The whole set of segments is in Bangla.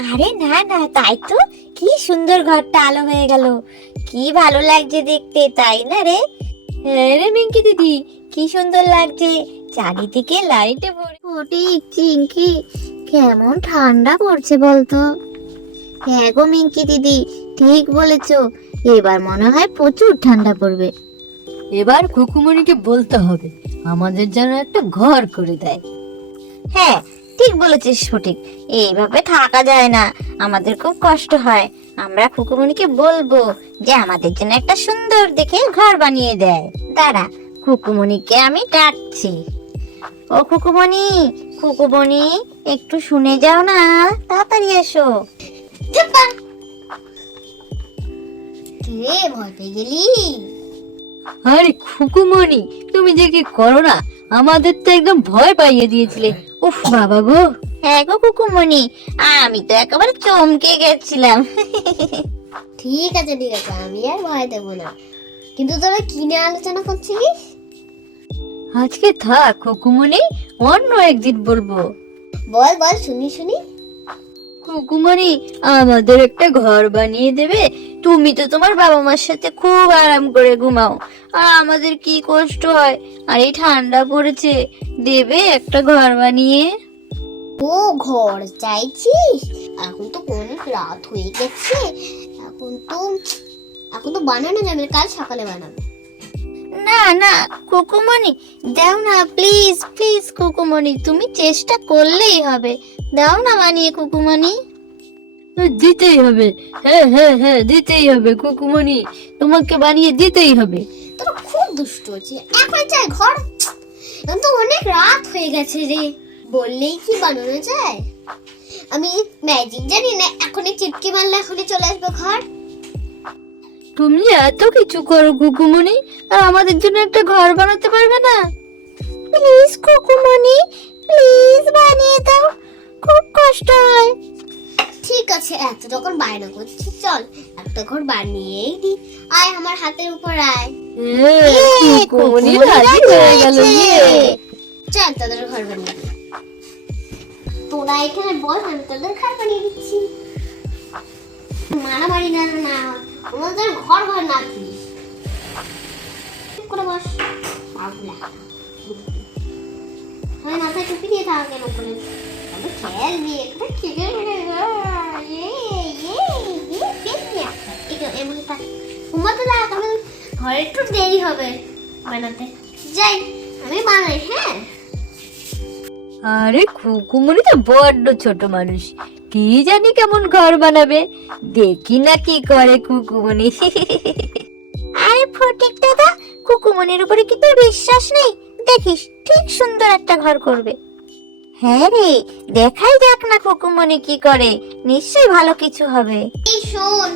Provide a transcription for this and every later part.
আরে না না, তাই তো। কি সুন্দর ঘরটা আলো হয়ে গেল, কি ভালো লাগছে দেখতে, তাই না রে? হ্যাঁ রে মিঙ্কি দিদি, কি সুন্দর লাগছে, চারিদিকে লাইটে ভরে। ফটিক, চিঙ্কি, কেমন ঠান্ডা পড়ছে বলতো। হ্যাঁ গো মিঙ্কি দিদি, ঠিক বলেছো, এবার মনে হয় প্রচুর ঠান্ডা পড়বে। এবার খুকুমণিকে বলতে হবে আমাদের যেন একটা ঘর করে দেয়। হ্যাঁ, ঠিক বলেছিস ফটিক, এইভাবে থাকা যায় না, আমাদের খুব কষ্ট হয়। আমরা খুকুমণিকে বলবো যে আমাদের জন্য একটা সুন্দর দেখে ঘর বানিয়ে দেয়। দাঁড়া, খুকুমণিকে আমি ডাকছি। ও খুকুমণি, খুকুমণি, একটু শুনে যাও না, তাড়াতাড়ি এসো। কে ভয় পেয়ে গেলি? আরে খুকুমণি, তুমি যে কি করো না, আমাদের তো একদম ভয় পাইয়ে দিয়েছিলে। উফ বাবা গো। হ্যাঁ গো খুকুমণি, আমি তো একেবারে চমকে গেছিলাম। ঠিক আছে ঠিক আছে, আমি আর ভয় দেবো না। কিন্তু তোরা কি নিয়ে আলোচনা করছিলিস? আজকে থাক খুকুমণি, অন্য একদিন বলবো। বল বল, শুনি শুনি। খুকুমণি, আমাদের একটা ঘর বানিয়ে দেবে? তুমি তো তোমার বাবা মার সাথে খুব আরাম করে ঘুমাও, আর আমাদের কি কষ্ট হয়, আর এই ঠান্ডা পড়েছে, দেবে একটা ঘর বানিয়ে? ও, ঘর চাইছিস? এখন তো অনেক রাত হয়ে গেছে, এখন তো বানানো যাবে না, কাল সকালে বানাবো। না না খুকুমণি, দাও না প্লিজ প্লিজ খুকুমণি, তুমি চেষ্টা করলেই হবে, দাও না বানিয়ে খুকুমণি। দিতেই হবে, হ্যাঁ হ্যাঁ হ্যাঁ দিতেই হবে খুকুমণি, তোমাকে বানিয়ে দিতেই হবে। তোরা খুব দুষ্ট হচ্ছে, এখন চাই ঘর? এখন তো অনেক রাত হয়ে গেছে রে, বললেই কি বানানো যায়? আমি ম্যাজিক জানি না, এখনই চিটকি মারলে এখনই চলে আসবে ঘর। তুমি এত কিছু করো খুকুমণি, আর আমাদের জন্য একটা ঘর বানাতে পারবে না? প্লিজ খুকুমণি, প্লিজ বানিয়ে দাও, খুব কষ্ট হয়। ঠিক আছে, এত যখন বায়না করছি, চল একটা ঘর বানিয়েই দি। আয় আমার হাতের উপর আয়। খুকুমণি রাজি হয়ে গেল। চল তোদের ঘর বানিয়ে দি। তোরা এখানে বল, আমি তোদের ঘর বানিয়ে দিচ্ছি। মারামারি না না, ওদের ঘর ঘর না তুই করে বস। পাগলা হয়, মাথায় টুপি দিয়ে থাকা কেন করে? খেয়াল দিয়ে ঘরে একটু দেরি হবে বানাতে, যাই আমি বানাই। হ্যাঁ, আরে খুকুমণি তো বড্ড ছোট মানুষ, কি জানি কেমন ঘর বানাবে, দেখি না কি করে খুকুমণি। আরে ফটিক দাদা, খুকুমণির উপরে কি তোর বিশ্বাস নেই? দেখিস ঠিক সুন্দর একটা ঘর করবে। হ্যাঁ রে, দেখাই যাক না খুকুমণি কি করে, নিশ্চয়ই ভালো কিছু হবে। এই শোন,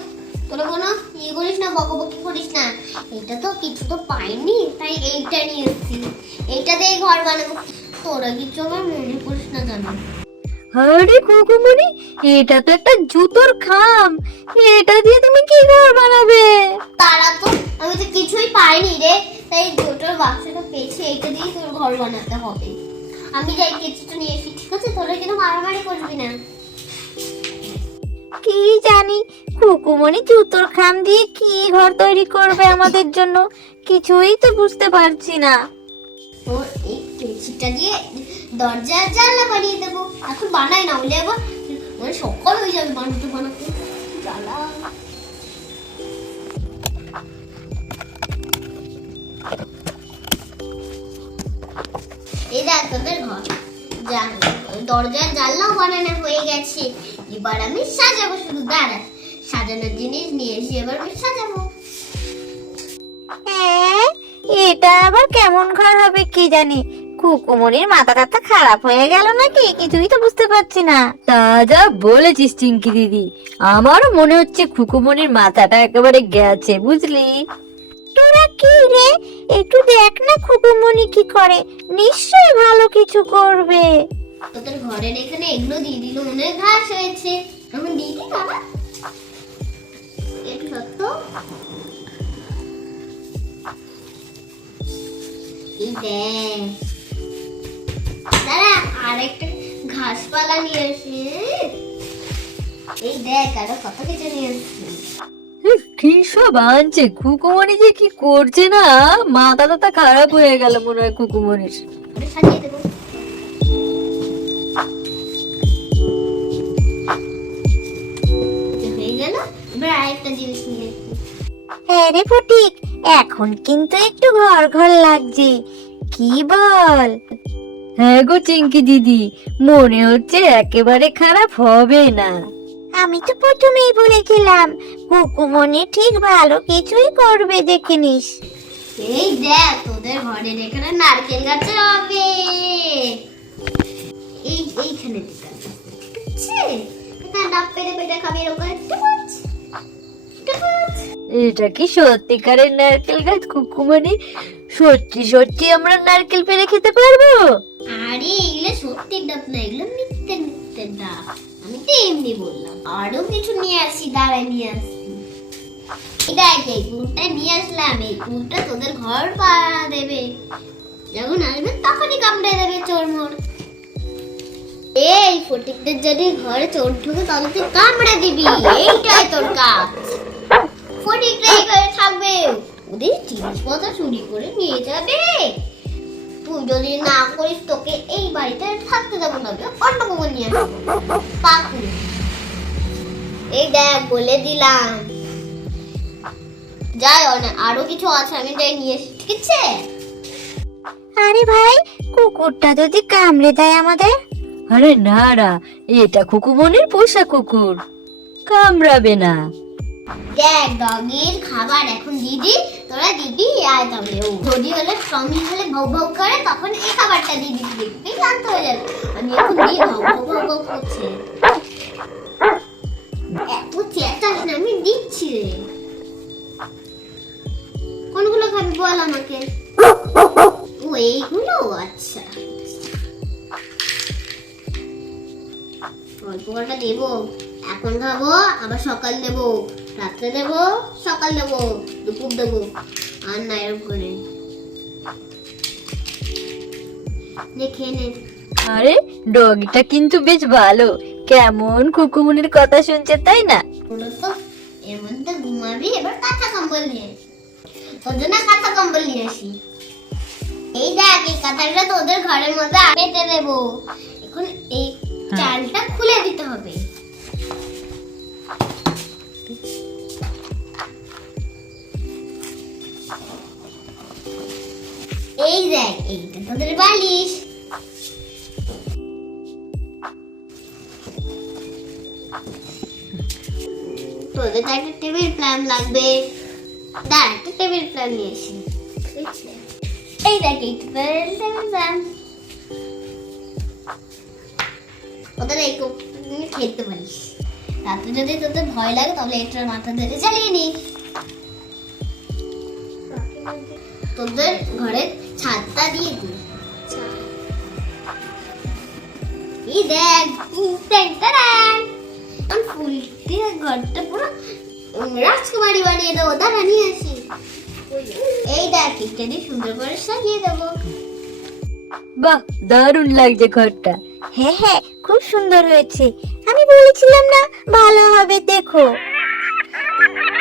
তোরা কোনো ইয়ে করিস না, বকবকি করিস না। এটা তো কিছু তো পাইনি, তাই এইটা নিয়ে এসেছি, এইটা দিয়ে ঘর বানাবো। তোরা কিছু আমার মনে করিস না জানো? আরে খুকুমণি, এটা তো একটা জুতোর খাম, এটা দিয়ে তুমি কি ঘর বানাবে? তারা তো, আমি তো কিছুই পাইনি রে, তাই দুটোর বাক্সটা পেয়েছি, এইটা দিয়ে তোর ঘর বানাতে হবে। আমি যাই কিছুটা নিয়ে এসি, ঠিক আছে? তোরা কিন্তু মারামারি করবি না। কি জানি খুকুমণি জুতোর খাম দিয়ে কি ঘর তৈরি করবে আমাদের জন্য, কিছুই তো বুঝতে পারছি না। তোর এই পেন্সিলটা দিয়ে দরজা জানলা বানিয়ে দেবো। এখন বানাই না, হলে আবার মানে সকাল হয়ে যাবে বানাতে বানাতে। জ্বালা। এই দেখ তোদের ঘর, দরজার জানলাও বানানো হয়ে গেছে। এবার আমি সাজাবো, শুধু দাঁড়া, সাজানোর জিনিস নিয়ে এসে এবার আমি সাজাবো। হ্যাঁ, এটা আবার কেমন ঘর হবে কি জানি, খুকুমণির মাথাটা খারাপ হয়ে গেল নাকি, কিছুই তো বুঝতে পারছি না। তা যা বলেছিস চিঙ্কি দিদি, আমারও মনে হচ্ছে খুকুমণির মাথাটা একেবারে গেছে, বুঝলি? তোরা কি রে, একটু দেখ না খুকুমণি কি করে, নিশ্চয়ই ভালো কিছু করবে। তোদের ঘরের এখানে এগুলো দিয়ে দিল, অনেক ঘাস হয়েছে, আমি দিয়ে দিই না একটু সত্য। এই দেখ, দাঁড়া, আর একটা ঘাসপালা নিয়ে এসে এই দেখ আরো কত কিছু নিয়ে এসেছি। কি সব আনছে কুকুমনি, যে কি করছে না, মাথা টাথা খারাপ হয়ে গেল মনে হয় কুকুমনির। ওটা সাজিয়ে দেবো। হয়ে গেল, এবার আরেকটা জিনিস নিয়ে এসেছি। হ্যাঁ রে ফটিক, এখন কিন্তু একটু ঘর ঘর লাগছে, কি বল? হ্যাঁ গো চিঙ্কি দিদি, মনে হচ্ছে একেবারে খারাপ হবে না। আমি তো প্রথমেই বলেছিলাম কুকুমনি ঠিক ভালো কিছুই করবে, দেখে নিস। এই দেখ তোদের ঘরের এখানে নারকেল গাছ হবে, এইখানে দিতে হবে, ঠিক আছে? এখানে ডাব পেড়ে পেড়ে খাবি, এরকম একটা গাছ, একটা গাছ। এটা কি সত্যিকারের নারকেল গাছ কুকুমনি? সত্যি সত্যি আমরা নারকেল পেড়ে খেতে পারবো? আরে এগুলো সত্যি ডাব না, এগুলো মিথ্যে মিথ্যে ডাব। আমি তো এমনি বললাম। আরো কিছু নিয়ে আসি, দাঁড়ায় নিয়ে আসি। এই দেখ এই কুকুরটা নিয়ে আসলাম, এই কুকুরটা তোদের ঘর পাড়া দেবে, যখন আসবে তখনই কামড়ে দেবে চোরমোর। এই ফটিকদের যদি ঘরে চোর ঢুকে তাহলে তুই কামড়ে দিবি, এইটাই তোর কাজ। ফটিকরা এই ঘরে থাকবে, ওদের জিনিসপত্র চুরি করে নিয়ে যাবে। তুই যদি না করিস তোকে এই বাড়িতে থাকতে দেবো না, অন্য কুকুর নিয়ে আসবো পাকু। এই দেখ বলে দিলাম, যাই আরো কিছু আছে, আমি যাই নিয়ে এসে, ঠিক আছে? আরে ভাই, কুকুরটা যদি কামড়ে দেয় আমাদের? আরে না না, এটা কুকুমনির পোষা কুকুর, কামড়াবে না। দেখ ডগির খাবার এখন দিদি, তোরা দিদি আয় তাহলে। ও যদি হলে স্ট্রংলি হলে ভৌ ভৌ করে, তখন এই খাবারটা দিয়ে দিবি, দেখবি শান্ত হয়ে যাবে। আমি এখন দিয়ে ভৌ ভৌ ভৌ ভৌ করছে, এত চেঁচাস না, আমি দিচ্ছি রে। কোনগুলো খাবি বল আমাকে। ও এইগুলো, আচ্ছা অল্প কটা দেবো, এখন খাবো আবার সকাল দেবো, রাত্রে দেবো, সকাল দেবো, দুপুর দেবো, আর না এরকম করে নে খেয়ে নে। আরে ডগিটা কিন্তু বেশ ভালো, কেমন কুকুমনির কথা শুনছে তাই না? ওরা তো এর মধ্যে ঘুমাবি, এবার কাঁথা কম্বল নিয়ে তোর জন্য কাঁথা কম্বল নিয়ে আসি। এই দেখ এই কাঁথাটা তোদের ঘরের মধ্যে পেতে দেবো। এখন এই চালটা খুলে দিতে হবে। এই দেখ এইটা তোদের বালিশ। তোদের তো একটা টেবিল প্ল্যান লাগবে, দাঁড়া একটা টেবিল প্ল্যান নিয়ে আসি। এই দেখ এই টেবিল প্ল্যান, ওদের এই খেতে পারিস। রাতে যদি তোদের ভয় লাগে তাহলে এটার মাথা ধরে চালিয়ে নি। তোদের ঘরের ছাদটা দিয়ে দি। এই দেখ ফুল দিয়ে ঘরটা পুরো রাজকুমারী বানিয়ে দেবো, দাঁড়া নিয়ে আসি। এই দেখ ইত্যাদি সুন্দর করে সাজিয়ে দেবো। বাহ, দারুণ লাগছে ঘরটা। হ্যাঁ হ্যাঁ, খুব সুন্দর হয়েছে, আমি বলেছিলাম না ভালো হবে, দেখো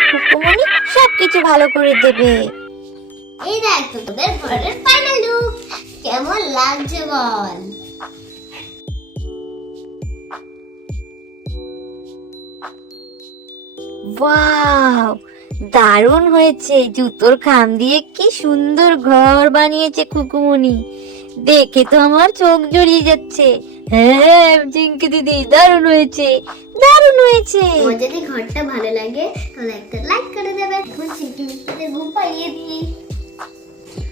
কুকুমনি সবকিছু ভালো করে দেবে। এই দেখ তোদের ঘরের ফাইনাল লুক, কেমন লাগছে বল? ওয়াও, দারুণ হয়েছে, জুতোর খাম দিয়ে কি সুন্দর ঘর বানিয়েছে কুকুমনি, দেখে তো আমার চোখ জড়িয়ে যাচ্ছে। হ্যাঁ চিঙ্কি দিদি, দারুণ হয়েছে, দারুণ হয়েছে। তোমার যদি ঘরটা ভালো লাগে তাহলে একটা লাইক করে দেবে। এখন চিন্তিতে ঘুম পাইয়ে দিই।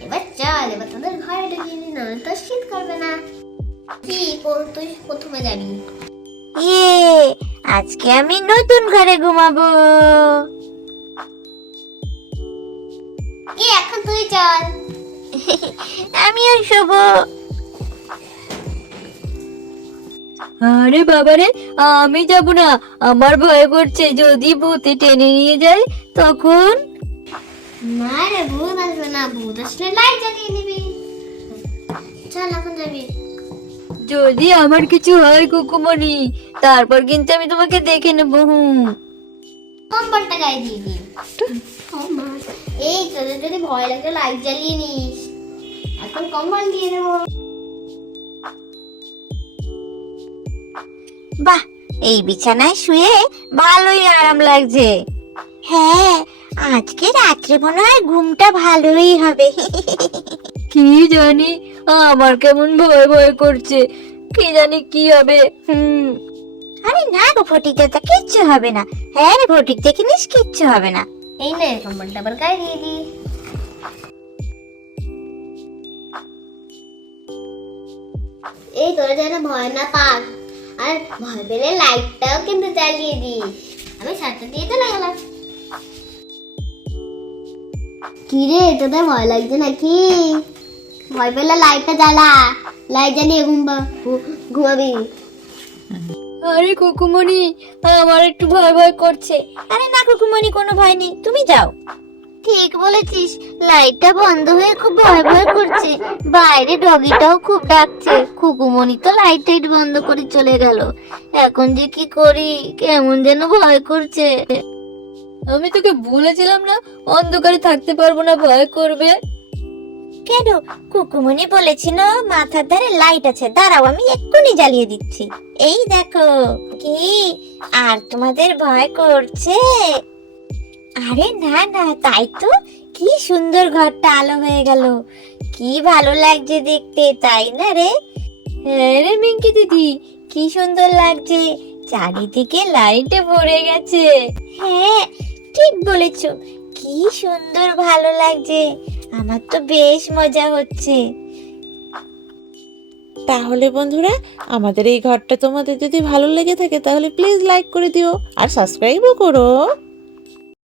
এবার চল, এবার তোদের ঘরে ঢুকিয়ে নি, না তো শীত করবে না। কি তুই প্রথমে যাবি? ইয়ে, আজকে আমি নতুন ঘরে ঘুমাবো। কি এখন তুই চল। আমিও শোবো। আরে বাবারে, আমি যাব না, আমার ভয় করছে, যদি ভূতে টেনে নিয়ে যায় তখন। না রে, ভূত আসবে না, ভূত আসলে লাইট জ্বালিয়ে নিবি। চল এখন যাবি। যদি আমার কিছু হয় কুকুমনি, তারপর কিন্তু আমি তোমাকে দেখে নেবো। কম্বলটা গায়ে দিয়ে দিই। এই তোদের যদি ভয় লাগে লাইট জ্বালিয়ে নিস, এখন কম্বল দিয়ে দেবো। বাহ, এই বিছানায় শুয়ে ভালোই আরাম লাগছে। হ্যাঁ, আজকে রাত্রে মনে হয় ঘুমটা ভালোই হবে। কি জানি, আমার কেমন ভয় ভয় করছে, কি জানি কি হবে। আরে না গো ফটিক দাদা, কিচ্ছু হবে না। হ্যাঁ রে ফটিক, দেখিনিস কিচ্ছু হবে না। এই নে কম্বলটা আবার গায়ে দিয়ে দিই। এই তোরা যেন ভয় না পাস, আর ভয় পেলে লাইটটাও কিন্তু জ্বালিয়ে দিস। আমি সাথে দিয়ে চলে গেলাম। কি রে, তোদের ভয় লাগছে নাকি? ভয় পেলে লাইটটা জ্বালা, লাইট জ্বালিয়ে ঘুমাবি। আরে কুকুমনি, আমার একটু ভয় ভয় করছে। আরে না কুকুমনি, কোনো ভয় নেই, তুমি যাও। ঠিক বলেছিস, লাইটটা বন্ধ হয়ে খুব ভয় ভয় করছে। বাইরে ডগিটাও খুব ডাকছে। কুকুমনি তো লাইট টাইট বন্ধ করে চলে গেল। এখন যে কি করি, কেমন যেন ভয় করছে। আমি তোকে বলেছিলাম না অন্ধকারে থাকতে পারবো না, ভয় করবে। কেন, কুকুমনি বলেছিল মাথার ধারে লাইট আছে, দাঁড়াও আমি এক্ষুনি জ্বালিয়ে দিচ্ছি। এই দেখো। কি আর তোমাদের ভয় করছে? আরে না না, তাই তো, কি সুন্দর ঘরটা আলো হয়ে গেল, কি ভালো লাগছে দেখতে, তাই না রে? হ্যাঁ রে মিঙ্কি দিদি, কি সুন্দর লাগছে, চারিদিকে লাইটে ভরে গেছে। হ্যাঁ, ঠিক বলেছো, কি সুন্দর ভালো লাগছে, আমার তো বেশ মজা হচ্ছে। তাহলে বন্ধুরা, আমাদের এই ঘরটা তোমাদের যদি ভালো লেগে থাকে তাহলে প্লিজ লাইক করে দিও আর সাবস্ক্রাইবও করো।